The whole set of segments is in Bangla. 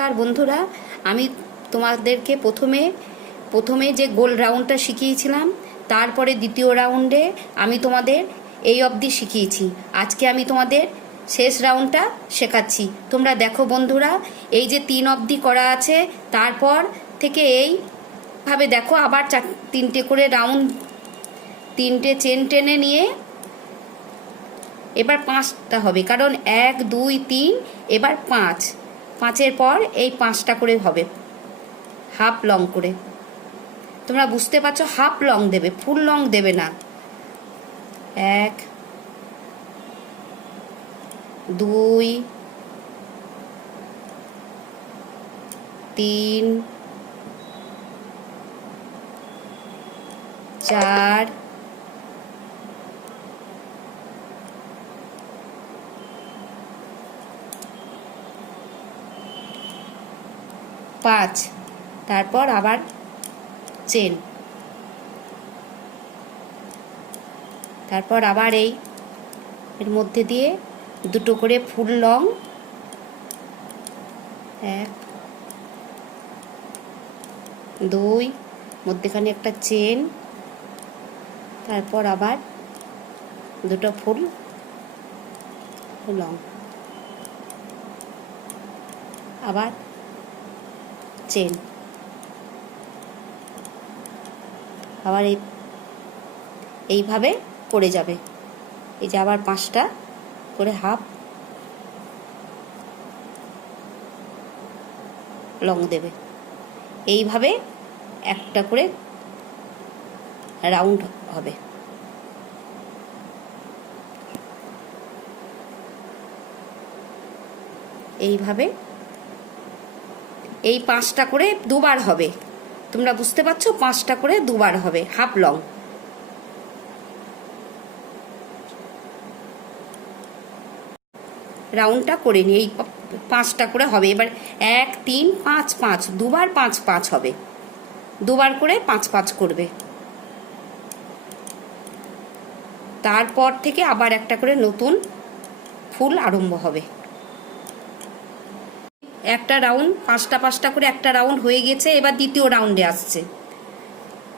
নমস্কার বন্ধুরা, আমি তোমাদেরকে প্রথমে যে গোল রাউন্ডটা শিখিয়েছিলাম, তারপরে দ্বিতীয় রাউন্ডে আমি তোমাদের এই অবধি শিখিয়েছি। আজকে আমি তোমাদের শেষ রাউন্ডটা শেখাচ্ছি। তোমরা দেখো বন্ধুরা, এই যে 3 অবধি করা আছে, তারপর থেকে এইভাবে দেখো আবার তিনটে করে রাউন্ড, 3টে চেন টেনে নিয়ে এবার 5টা হবে, কারণ 1 2 3 এবার 5-5-এর পর এই 5টা করে হবে, হাফ লং করে। তোমরা বুঝতে পারছো, হাফ লং দেবে, ফুল লং দেবে না। 1 2 3 4 5, তারপর আবার চেন, তারপর আবার এর মধ্যে দিয়ে দুটো করে ফুল লং, 1 2, মধ্যেখানে একটা চেন, তারপর আবার দুটো ফুল লং, আবার চেন, আবার এইভাবে করে যাবে। এই যে আবার 5টা করে হাফ লং দেবে। এইভাবে একটা করে রাউন্ড হবে। এইভাবে এই 5টা করে দুবার হবে। তোমরা বুঝতে পারছো, 5টা করে দুবার হবে হাফ লং। রাউন্ডটা করে নিই, এই 5টা করে হবে। এবার 1 3 5 5 দুবার 5 5 হবে, দুবার করে 5 5 করবে। তারপর থেকে আবার একটা করে নতুন ফুল আরম্ভ হবে। একটা রাউন্ড, 5টা করে একটা রাউন্ড হয়ে গেছে। এবার দ্বিতীয় রাউন্ডে আসছে।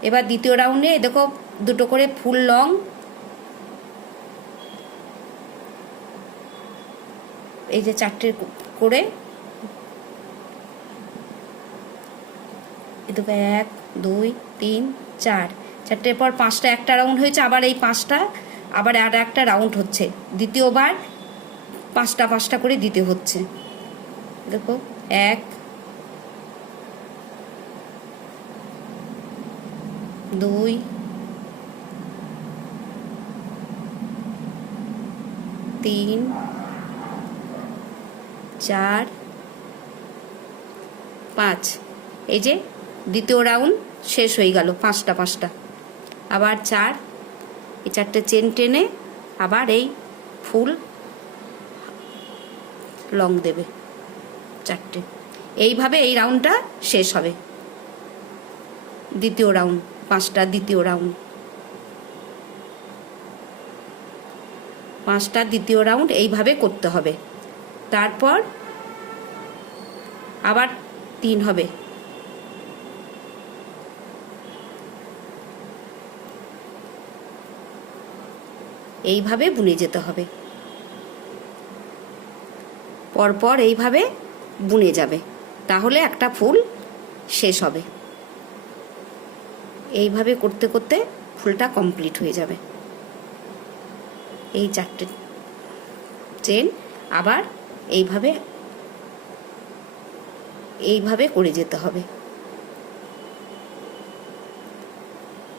এবার দ্বিতীয় রাউন্ডে দেখো দুটো করে ফুল লং, এই যে 4টে করে, দেখো 1 2 3 4, 4টের পর 5টা একটা রাউন্ড হয়েছে। আবার এই 5টা আবার আর একটা রাউন্ড হচ্ছে। দ্বিতীয়বার 5টা করে দিতে হচ্ছে। দেখো 1 2 3 4 5। এই যে দ্বিতীয় রাউন্ড শেষ হয়ে গেল। 5টা আবার 4, এই 4টে চেন টেনে আবার এই ফুল লং দেবে 4টে। এইভাবে এই রাউন্ডটা শেষ হবে। দ্বিতীয় রাউন্ড, 5টা দ্বিতীয় রাউন্ড, 5টা দ্বিতীয় রাউন্ড এইভাবে করতে হবে। তারপর আবার 3 হবে। এইভাবে বুনে যেতে হবে, পরপর এইভাবে বুনে যাবে, তাহলে একটা ফুল শেষ হবে। এইভাবে করতে করতে ফুলটা কমপ্লিট হয়ে যাবে। এই 4টে চেন আবার এইভাবে করে যেতে হবে।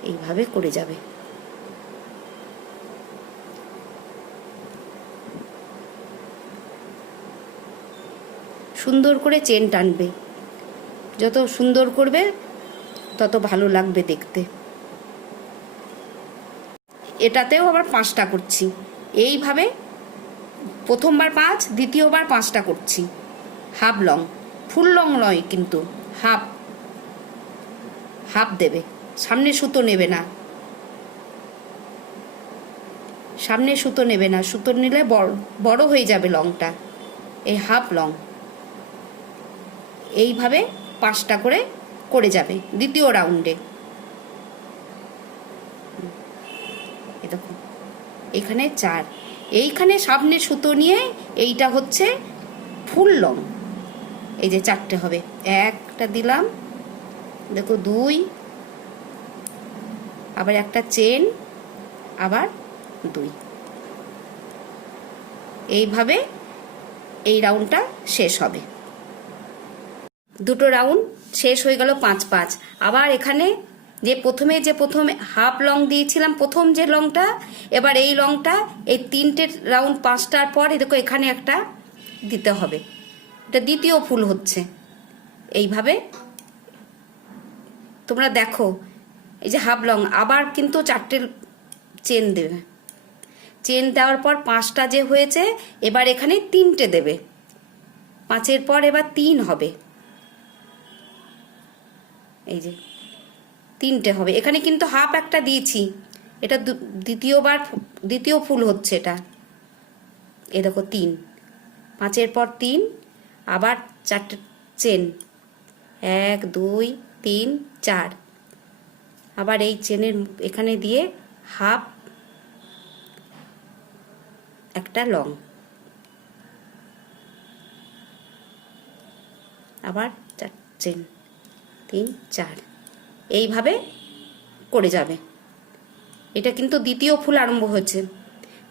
এইভাবে করে যাবে। সুন্দর করে চেন টানবে, যত সুন্দর করবে তত ভালো লাগবে দেখতে। এটাতেও আবার 5টা করছি। এইভাবে প্রথমবার 5, দ্বিতীয়বার 5টা করছি। হাফ লং, ফুল লং নয় কিন্তু, হাফ দেবে। সামনে সুতো নেবে না, সুতো নিলে বড় হয়ে যাবে লংটা। এই হাফ লং এইভাবে 5টা করে করে যাবে দ্বিতীয় রাউন্ডে। এই দেখো এখানে 4, এইখানে সামনে সুতো নিয়ে এইটা হচ্ছে ফুল লং। এই যে 4টে হবে, একটা দিলাম, দেখো 2, আবার একটা চেন, আবার 2। এইভাবে এই রাউন্ডটা শেষ হবে। দুটো রাউন্ড শেষ হয়ে গেল 5-5। আবার এখানে যে প্রথমে হাফ লং দিয়েছিলাম, প্রথম যে লংটা, এবার এই লংটা এই 3টে রাউন্ড 5টার পর দেখো এখানে একটা দিতে হবে, এটা দ্বিতীয় ফুল হচ্ছে। এইভাবে তোমরা দেখো, এই যে হাফ লং, আবার কিন্তু 4টে চেন দেবে, চেন দেওয়ার পর 5টা যে হয়েছে, এবার এখানে 3টে দেবে, 5-এর পর এবার 3 হবে, এই যে 3টে হবে। এখানে কিন্তু হাফ একটা দিয়েছি, এটা দ্বিতীয় ফুল হচ্ছে এটা। এ দেখো 3, 5-এর পর 3, আবার 4টে চেন, 1 2 3 4, আবার এই চেনের এখানে দিয়ে হাফ একটা লং, আবার 4 চেন, 3 4, এইভাবে করে যাবে। এটা কিন্তু দ্বিতীয় ফুল আরম্ভ হয়েছে।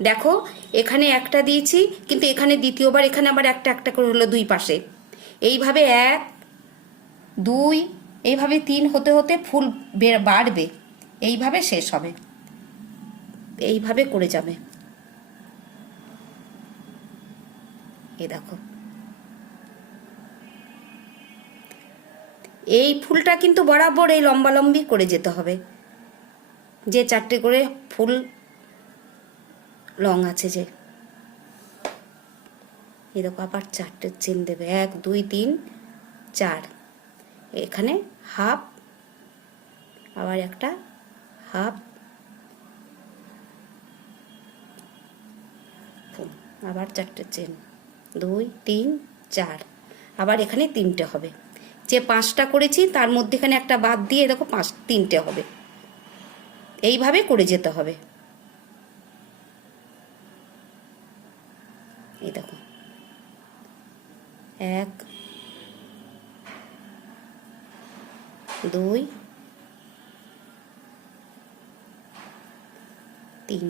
দেখো এখানে একটা দিয়েছি, কিন্তু এখানে দ্বিতীয়বার এখানে আবার একটা একটা করে হলো 2 পাশে। এইভাবে 1 2, এইভাবে 3 হতে হতে ফুল বাড়বে, এইভাবে শেষ হবে। এইভাবে করে যাবে। এই দেখো এই ফুলটা কিন্তু বরাবর এই লম্বালম্বি করে যেতে হবে, যে 4টে করে ফুল লং আছে যে। এই দেখো আবার 4টে চেন দেবে, 1 2 3 4, এখানে হাফ, আবার একটা হাফ, আবার 4টে চেন, 2 3 4, আবার এখানে 3টে হবে। যে 5টা করেছি তার মধ্যেখানে একটা বাদ দিয়ে দেখো 3টে হবে। এইভাবে করে যেতে হবে। এই দেখো 1 2 3,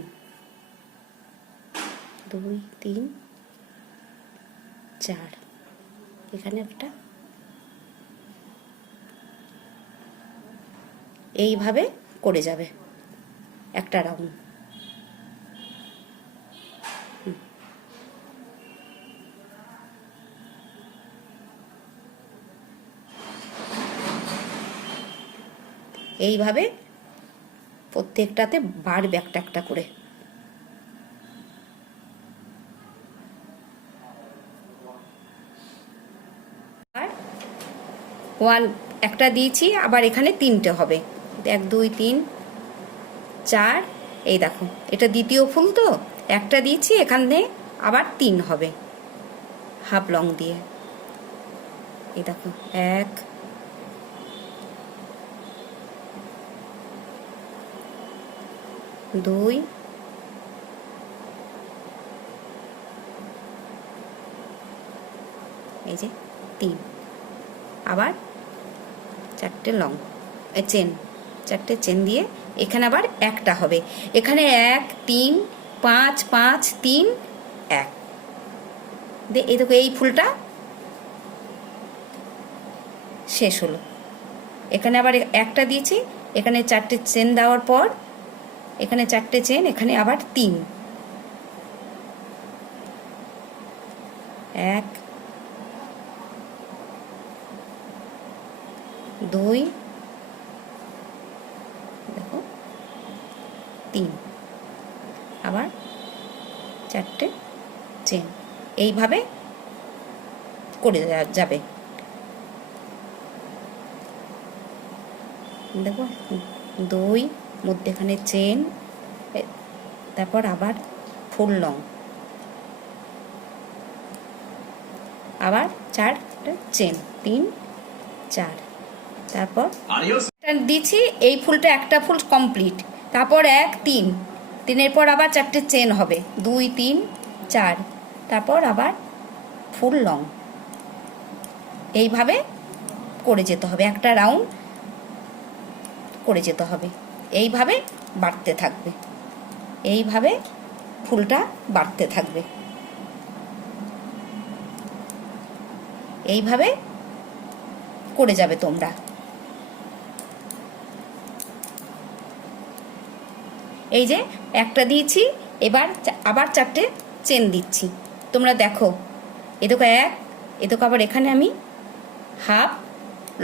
2 3 4, এখানে একটা, এইভাবে করে যাবে একটা রাউন্ড। এইভাবে প্রত্যেকটাতে বাড়বে একটা একটা করে। আর 1 একটা দিয়েছি, আবার এখানে 3টে হবে, 1 2 3 4। এই দেখো এটা দ্বিতীয় ফুল তো, একটা দিয়েছি, এখানে আবার 3 হবে হাফ লং দিয়ে। এই দেখো 1 2 এই যে 3, আবার 4টে লং চেন, 4টে চেন দিয়ে এখানে আবার একটা হবে, এখানে 1 3 5 5 3 1। এই দেখো এই ফুলটা শেষ হলো। এখানে আবার একটা দিয়েছি, এখানে 4টে চেন দেওয়ার পর এখানে 4টে চেন, এখানে আবার 3, 1 2 দেখো 3, আবার 4টে চেন, এইভাবে করে যাবে। দেখো 2, মধ্যেখানে চেন, তারপর আবার ফুল লং, আবার 4টে চেন, 3 4, তারপর দিচ্ছি এই ফুলটা, একটা ফুল কমপ্লিট, তারপর 1 3, 3-এর পর আবার 4টে চেন হবে, 2 3 4, তারপর আবার ফুল লং। এইভাবে করে যেতে হবে, একটা রাউন্ড করে যেতে হবে, এইভাবে বাড়তে থাকবে, এইভাবে ফুলটা বাড়তে থাকবে, এইভাবে করে যাবে তোমরা। এই যে একটা দিয়েছি, এবার আবার 4টে চেন দিচ্ছি, তোমরা দেখো। এদিকে 1, এদিকে আবার এখানে আমি হাফ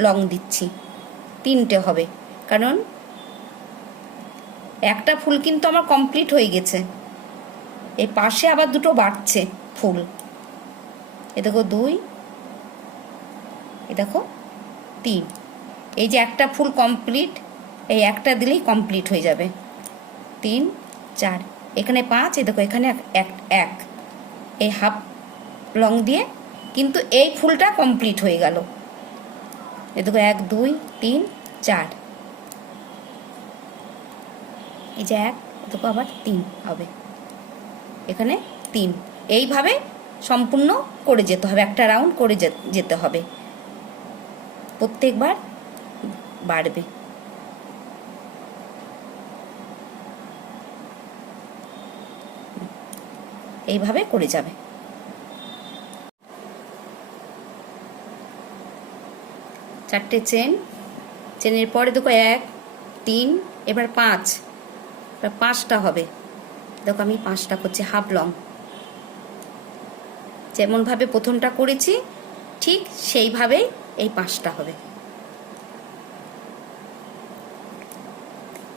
লং দিচ্ছি, 3টে হবে, কারণ একটা ফুল কিন্তু আমার কমপ্লিট হয়ে গেছে, এই পাশে আবার দুটো বাড়ছে ফুল। এ দেখো 2, এ দেখো 3, এই যে একটা ফুল কমপ্লিট, এই একটা দিলেই কমপ্লিট হয়ে যাবে। 3 4, এখানে 5, এ দেখো এখানে 1, এই হাফ লং দিয়ে কিন্তু এই ফুলটা কমপ্লিট হয়ে গেল। এ দেখো 1 2 3 4, এই যে 1, দেখো আবার 3 হবে, এখানে 3, এইভাবে সম্পূর্ণ করে যেতে হবে, একটা রাউন্ড করে যেতে হবে, প্রত্যেকবার বাড়বে। এইভাবে করে যাবে। 4টে চেন, চেনের পরে দেখো 1 3, এবার 5, এবার 5টা হবে, দেখো আমি 5টা করছি হাফ লং, যেমনভাবে প্রথমটা করেছি ঠিক সেইভাবেই এই 5টা হবে,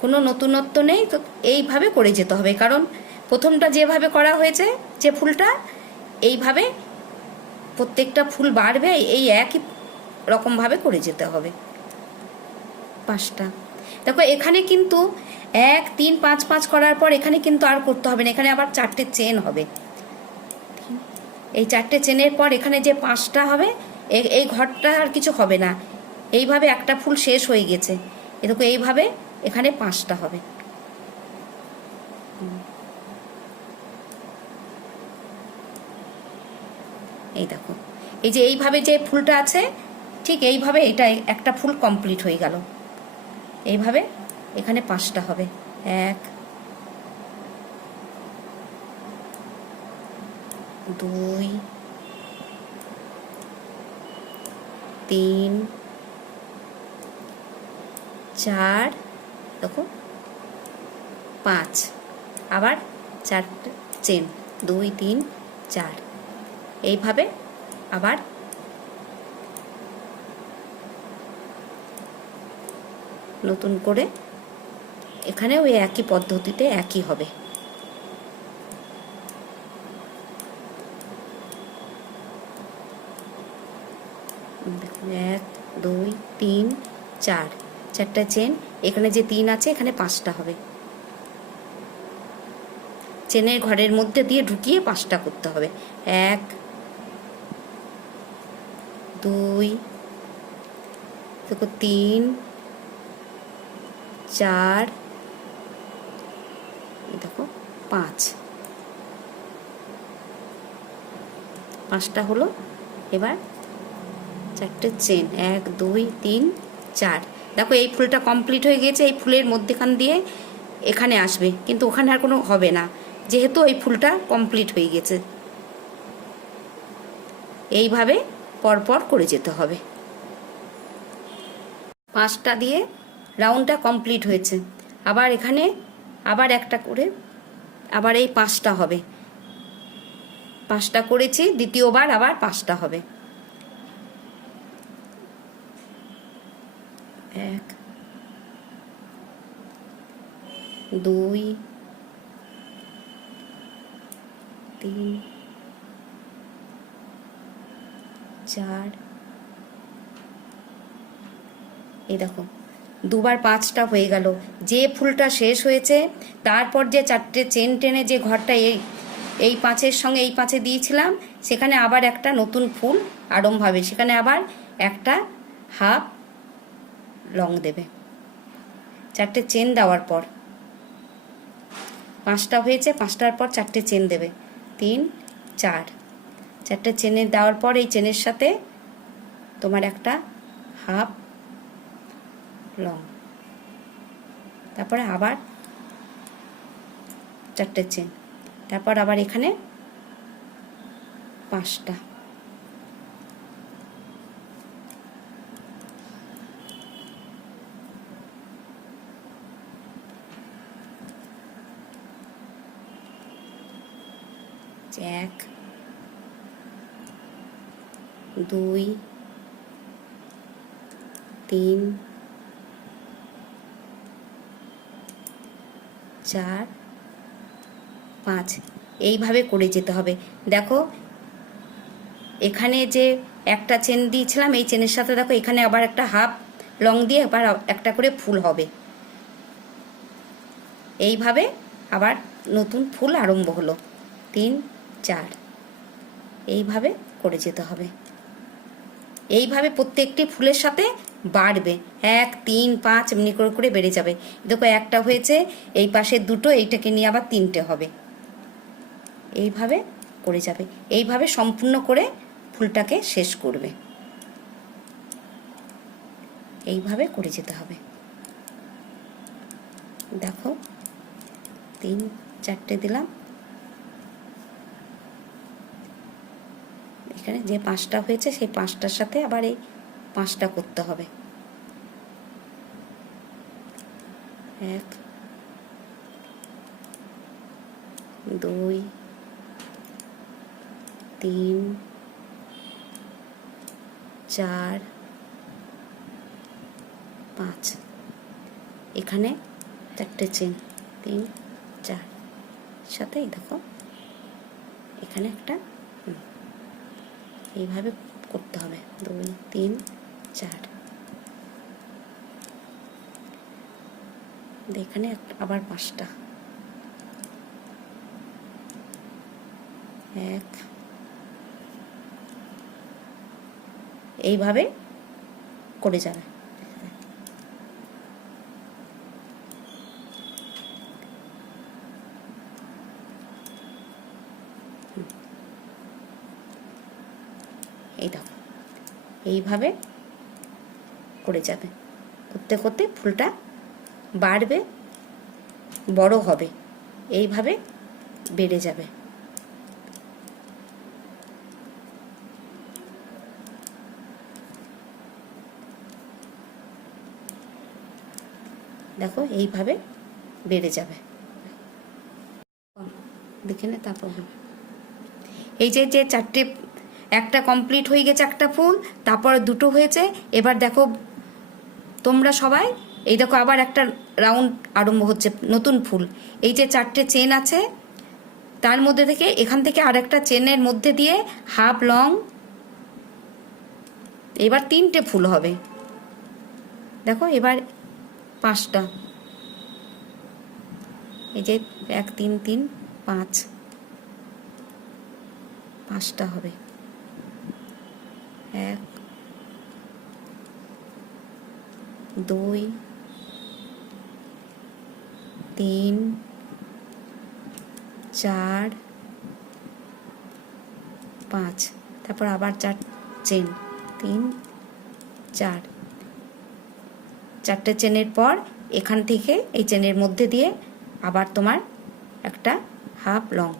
কোনো নতুনত্ব নেই, তো এইভাবে করে যেতে হবে, কারণ প্রথমটা যেভাবে করা হয়েছে যে ফুলটা, এইভাবে প্রত্যেকটা ফুল বাড়বে, এই একই রকমভাবে করে যেতে হবে 5টা। দেখো এখানে কিন্তু 1 3 5 5 করার পর এখানে কিন্তু আর করতে হবে না, এখানে আবার 4টে চেন হবে, এই 4টে চেনের পর এখানে যে 5টা হবে, এই ঘরটা আর কিছু হবে না, এইভাবে একটা ফুল শেষ হয়ে গেছে, এ দেখো এইভাবে এখানে 5টা হবে। এই দেখো, এই যে এইভাবে যে ফুলটা আছে, ঠিক এইভাবে এটা একটা ফুল কমপ্লিট হয়ে গেল, এইভাবে এখানে 5টা হবে, 1 2 3 4, দেখো 5, আবার 4টে চেন, 2 3 4, এইভাবে আবার নতুন করে এখানে ওই একই পদ্ধতিতে একই হবে। 1 2 3 4, 4টা চেন, এখানে যে 3 আছে এখানে 5টা হবে, চেনের ঘরের মধ্যে দিয়ে ঢুকিয়ে 5টা করতে হবে, 1 2 দেখো 3 4, দেখো 5, 5টা হলো। এবার 4টে চেন, 1 2 3 4, দেখো এই ফুলটা কমপ্লিট হয়ে গেছে, এই ফুলের মধ্যেখান দিয়ে এখানে আসবে, কিন্তু ওখানে আর কোনো হবে না, যেহেতু এই ফুলটা কমপ্লিট হয়ে গেছে। এইভাবে পরপর করে যেতে হবে। 5টা দিয়ে রাউন্ডটা কমপ্লিট হয়েছে, আবার এখানে আবার একটা করে আবার এই 5টা হবে, 5টা করেছি, দ্বিতীয়বার আবার 5টা হবে, 1 2 3 4, এই দেখো দুবার 5টা হয়ে গেল। যে ফুলটা শেষ হয়েছে তারপর যে 4টে চেন টেনে যে ঘরটা এই 5-এর সঙ্গে এই 5-এ দিয়েছিলাম, সেখানে আবার একটা নতুন ফুল আরম্ভ হবে, সেখানে আবার একটা হাফ লং দেবে। 4টে চেন দেওয়ার পর 5টা হয়েছে, 5টার পর 4টে চেন দেবে, 3 4। 4টে চেনে দেওয়ার পর এই চেনের সাথে তোমার একটা হাফ লং, তারপরে আবার 4টে চেন, তারপর আবার এখানে 5টা, এক 2 3 4 5, এইভাবে করে যেতে হবে। দেখো এখানে যে একটা চেন দিয়েছিলাম, এই চেনের সাথে দেখো এখানে আবার একটা হাফ লং দিয়ে আবার একটা করে ফুল হবে। এইভাবে আবার নতুন ফুল আরম্ভ হলো, 3 4, এইভাবে করে যেতে হবে। এইভাবে প্রত্যেকটি ফুলের সাথে বাড়বে, 1 3 5 এমনি করে করে বেড়ে যাবে। দেখো একটা হয়েছে, এই পাশে দুটো, এইটাকে নিয়ে আবার 3টে হবে, এইভাবে করে যাবে। এইভাবে সম্পূর্ণ করে ফুলটাকে শেষ করবে, এইভাবে করে যেতে হবে। দেখো 3 4টে দিলাম, এখানে যে 5টা হয়েছে সেই 5টার সাথে আবার এই 5টা করতে হবে, 1 2 3 4 5, এখানে 4টে চেন, 3 4, সাথে দেখো এখানে একটা, এইভাবে করতে হবে, 2 3 4। এখানে আবার 5টা, 1, এইভাবে করে যাবে। এই দেখো এইভাবে করে যাবে, করতে করতে ফুলটা বাড়বে, বড় হবে, এইভাবে বেড়ে যাবে। দেখো এইভাবে বেড়ে যাবে, দেখে নে। তারপর এই যে 4টে, একটা কমপ্লিট হয়ে গেছে একটা ফুল, তারপর দুটো হয়েছে। এবার দেখো তোমরা সবাই, এই দেখো আবার একটা রাউন্ড আরম্ভ হচ্ছে, নতুন ফুল। এই যে 4টে চেন আছে তার মধ্যে থেকে এখান থেকে আর একটা চেনের মধ্যে দিয়ে হাফ লং, এবার 3টে ফুল হবে। দেখো এবার 5টা, এই যে 1 3 3 5, 5টা হবে, 1 2 3 4 5, তারপর আবার 4 চেন, 3 4। 4টে চেনের পর এখান থেকে এই চেনের মধ্যে দিয়ে আবার তোমার একটা হাফ লং,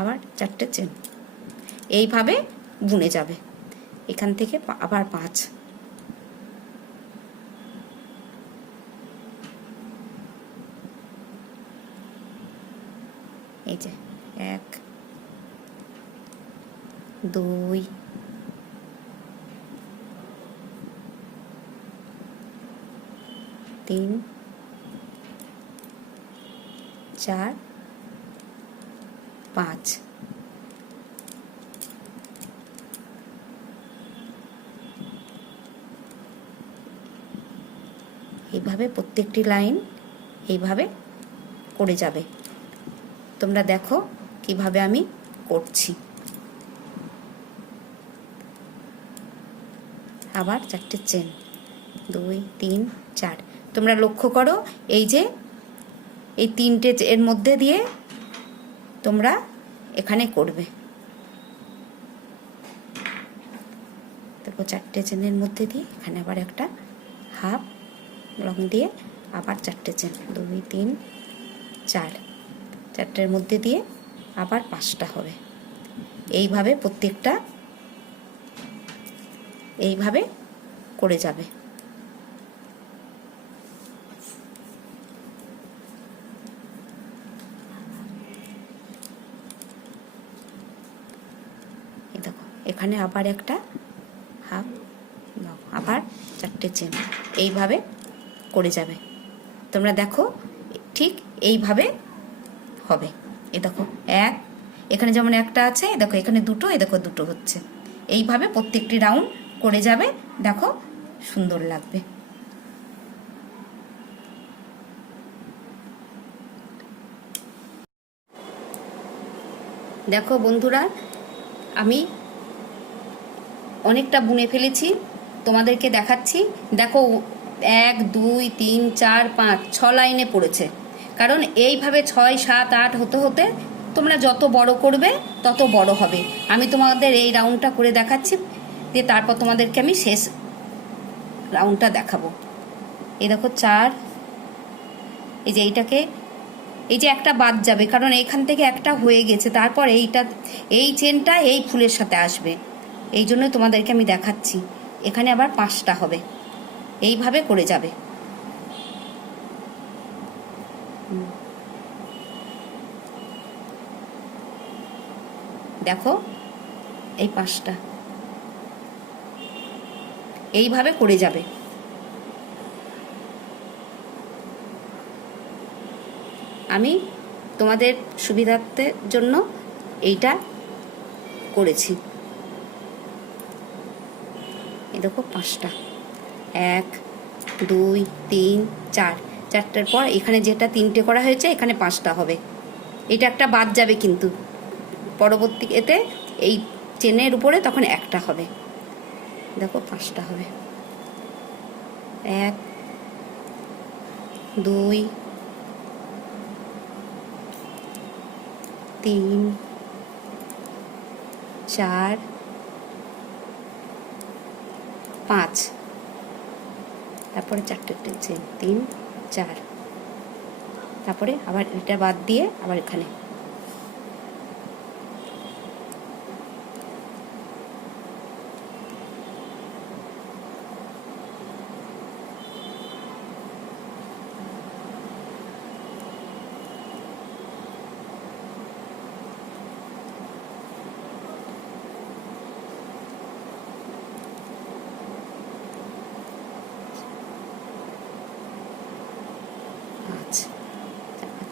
আবার 4টে চেন, এইভাবে বুনে যাবে। এখান থেকে আবার 5, এই যে 1 2 3 4 5, এইভাবে প্রত্যেকটি লাইন এইভাবে করে যাবে। তোমরা দেখো কিভাবে আমি করছি। আবার 4টে চেন, 2 3 4। তোমরা লক্ষ্য করো এই যে এই 3টে এর মধ্যে দিয়ে তোমরা এখানে করবে। দেখো 4টে চেনের মধ্যে দিয়ে এখানে আবার একটা হাফ লং দিয়ে আবার 4টে চেন, 2 3 4, 4টের মধ্যে দিয়ে আবার 5টা হবে। এইভাবে প্রত্যেকটা এইভাবে করে যাবে। এই দেখো এখানে আবার একটা হাফ লং, আবার 4টে চেন, এইভাবে করে যাবে। তোমরা দেখো ঠিক এইভাবে হবে। এই দেখো এক, এখানে যেমন একটা আছে, দেখো এখানে দুটো, এই দেখো দুটো হচ্ছে। এইভাবে প্রত্যেকটি রাউন্ড করে যাবে, দেখো সুন্দর লাগবে। দেখো বন্ধুরা, আমি অনেকটা বুনে ফেলেছি, তোমাদেরকে দেখাচ্ছি। দেখো 1 2 3 4 5 6 লাইনে পড়েছে। কারণ এইভাবে 6 7 8 হতে হতে তোমরা যত বড় করবে তত বড় হবে। আমি তোমাদের এই রাউন্ডটা করে দেখাচ্ছি, দিয়ে তারপর তোমাদেরকে আমি শেষ রাউন্ডটা দেখাবো। এই দেখো 4, এই যে এইটাকে, এই যে একটা বাদ যাবে কারণ এইখান থেকে একটা হয়ে গেছে, তারপর এইটা, এই চেনটা এই ফুলের সাথে আসবে, এই জন্য তোমাদেরকে আমি দেখাচ্ছি। এখানে আবার 5টা হবে, এইভাবে করে যাবে। দেখো এই 5টা এইভাবে করে যাবে। আমি তোমাদের সুবিধার্থের জন্য এইটা করেছি। এই দেখো 5টা, 1 2 3 4, 4টার পর এখানে যেটা 3টে করা হয়েছে এখানে 5টা হবে। এটা একটা বাদ যাবে, কিন্তু পরবর্তী এতে এই চেনের উপরে তখন একটা হবে। দেখো 5টা হবে, 1 2 3 4 5, তারপরে 4টে চেন, 3 4, তারপরে আবার এটা বাদ দিয়ে আবার এখানে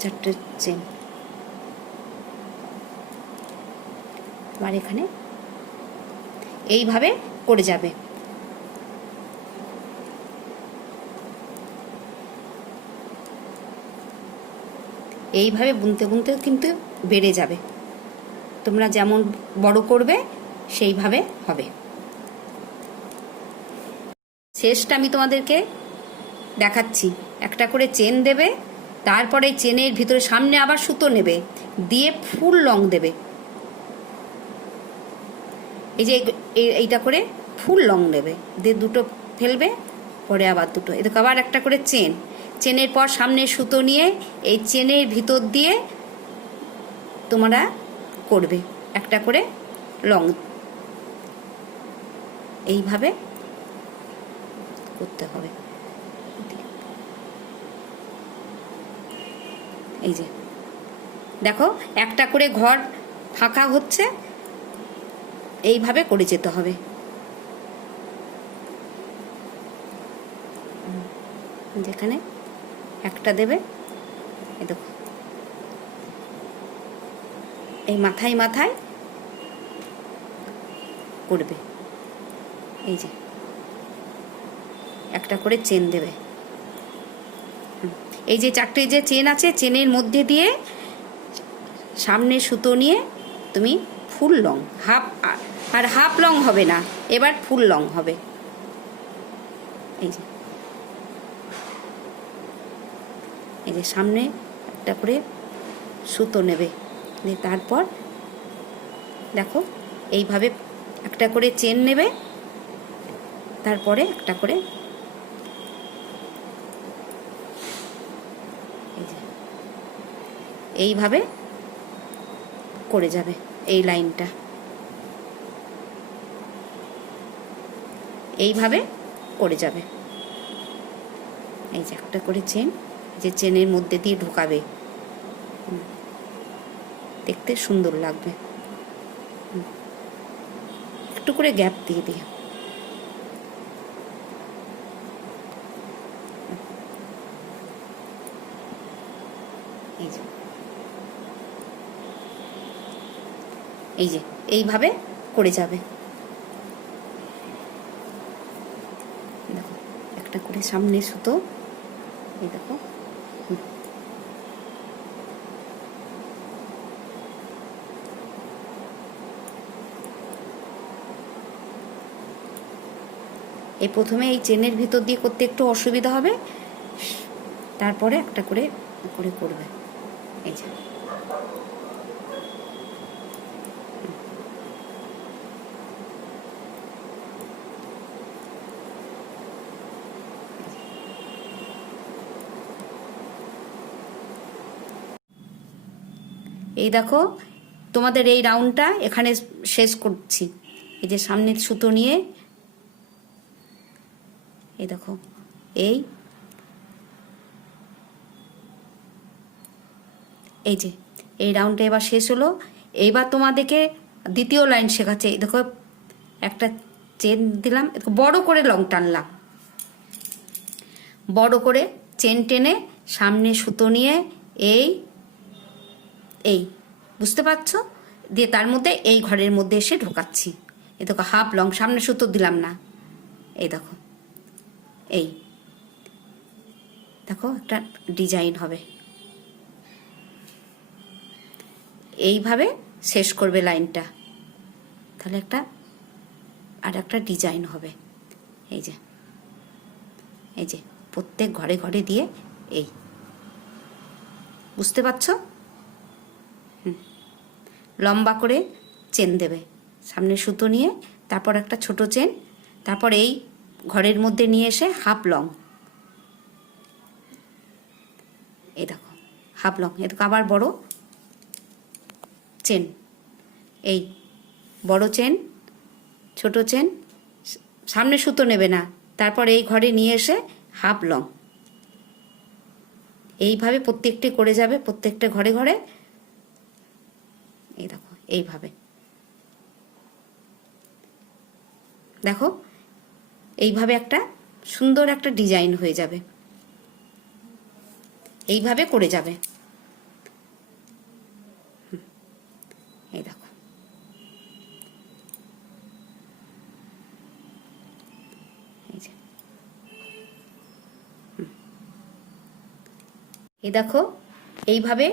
চারটে চেন, আবার এখানে এইভাবে করে যাবে। এইভাবে বুনতে বুনতে কিন্তু বেড়ে যাবে। তোমরা যেমন বড় করবে সেইভাবে হবে। শেষটা আমি তোমাদেরকে দেখাচ্ছি। একটা করে চেন দেবে, তারপরে চেনের ভিতরে সামনে আবার সুতো নেবে, দিয়ে ফুল লং দেবে। এই যে এইটা করে ফুল লং দেবে, দিয়ে দুটো ফেলবে, পরে আবার দুটো, এদিকে আবার একটা করে চেন, চেনের পর সামনে সুতো নিয়ে এই চেনের ভিতর দিয়ে তোমরা করবে একটা করে লং। এইভাবে করতে হবে। এই যে দেখো একটা করে ঘর ফাঁকা হচ্ছে, এইভাবে করে যেতে হবে। যেখানে একটা দেবে, এই দেখো এই মাথায় মাথায় করবে। এই যে একটা করে চেন দেবে, এই যে 4টে যে চেন আছে, চেনের মধ্যে দিয়ে সামনে সুতো নিয়ে তুমি ফুল লং, হাফ আর হাফ লং হবে না, এবার ফুল লং হবে। এই যে এই যে সামনে একটা করে সুতো নেবে, দিয়ে তারপর দেখো এইভাবে একটা করে চেন নেবে, তারপরে একটা করে এইভাবে করে যাবে এই লাইনটা, এইভাবে করে যাবে। এই যে একটা করে চেন, যে চেনের মধ্যে দিয়ে ঢোকাবে, দেখতে সুন্দর লাগবে। একটু করে গ্যাপ দিয়ে দিয়ে এই যে এইভাবে করে যাবে। দেখো একটা করে সামনে সুতো, এই দেখো এই প্রথমে এই চেনের ভিতর দিয়ে করতে একটু অসুবিধা হবে, তারপরে একটা করে করে করবে। এই যে এই দেখো তোমাদের এই রাউন্ডটা এখানে শেষ করছি। এই যে সামনে সুতো নিয়ে এই দেখো এই এই যে এই রাউন্ডটা এবার শেষ হলো। এইবার তোমাদেরকে দ্বিতীয় লাইন শেখাচ্ছে। এই দেখো একটা চেন দিলাম, বড় করে লং টানলাম, বড় করে চেন টেনে সামনে সুতো নিয়ে এই এই বুঝতে পারছো, দিয়ে তার মধ্যে এই ঘরের মধ্যে এসে ঢোকাচ্ছি। এই দেখো হাফ লং, সামনে সুতো দিলাম না, এই দেখো এই দেখো একটা ডিজাইন হবে। এইভাবে শেষ করবে লাইনটা, তাহলে একটা আর একটা ডিজাইন হবে। এই যে এই যে প্রত্যেক ঘরে ঘরে দিয়ে এই বুঝতে পারছো। লম্বা করে চেন দেবে, সামনে সুতো নিয়ে তারপর একটা ছোট চেন, তারপর এই ঘরের মধ্যে নিয়ে এসে হাফ লং, এই দেখো হাফ লং, এ দেখো আবার বড় চেন, এই বড় চেন ছোট চেন, সামনে সুতো নেবে না, তারপর এই ঘরে নিয়ে এসে হাফ লং, এইভাবে প্রত্যেকটি করে যাবে, প্রত্যেকটা ঘরে ঘরে। এই দেখো এইভাবে দেখো এইভাবে একটা সুন্দর একটা ডিজাইন হয়ে যাবে, এইভাবে করে যাবে। এই দেখো এই যে এই দেখো এইভাবে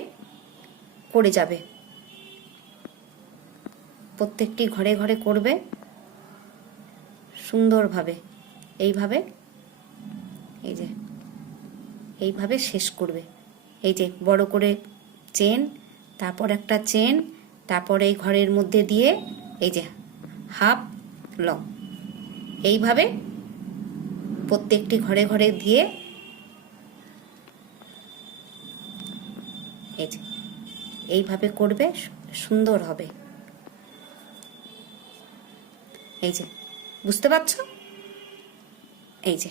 করে যাবে, প্রত্যেকটি ঘরে ঘরে করবে সুন্দরভাবে। এইভাবে এই যে এইভাবে শেষ করবে। এই যে বড় করে চেন, তারপর একটা চেন, তারপর এই ঘরের মধ্যে দিয়ে এই যে হাফ লং, এইভাবে প্রত্যেকটি ঘরে ঘরে দিয়ে এই যে এইভাবে করবে, সুন্দর হবে। এই যে বুঝতে পারছো, এই যে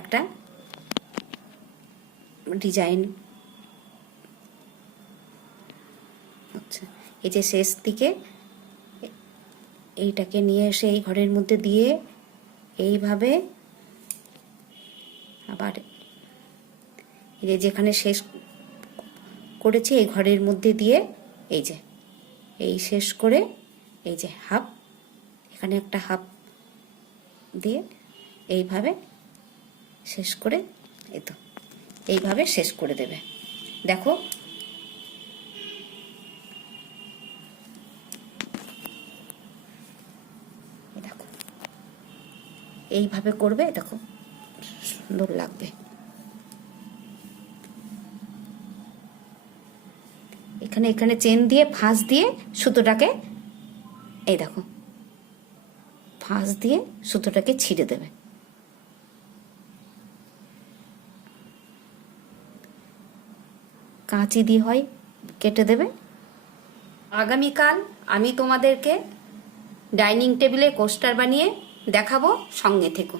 একটা ডিজাইন হচ্ছে। এই যে শেষ দিকে এইটাকে নিয়ে এসে এই ঘরের মধ্যে দিয়ে এইভাবে আবার এই যে যেখানে শেষ করেছি এই ঘরের মধ্যে দিয়ে এই যে এই শেষ করে এই যে হাফ, এখানে একটা হাফ দিয়ে এইভাবে শেষ করে এই তো এইভাবে শেষ করে দেবে। দেখো দেখো এইভাবে করবে, দেখো সুন্দর লাগবে। এখানে এখানে চেন দিয়ে ফাঁস দিয়ে সুতোটাকে, এই দেখো ফাঁস দিয়ে সুতোটাকে ছিঁড়ে দেবে। কাঁচি দিয়ে হয় কেটে দেবে। আগামীকাল আমি তোমাদেরকে ডাইনিং টেবিলে কোস্টার বানিয়ে দেখাবো, সঙ্গে থেকো।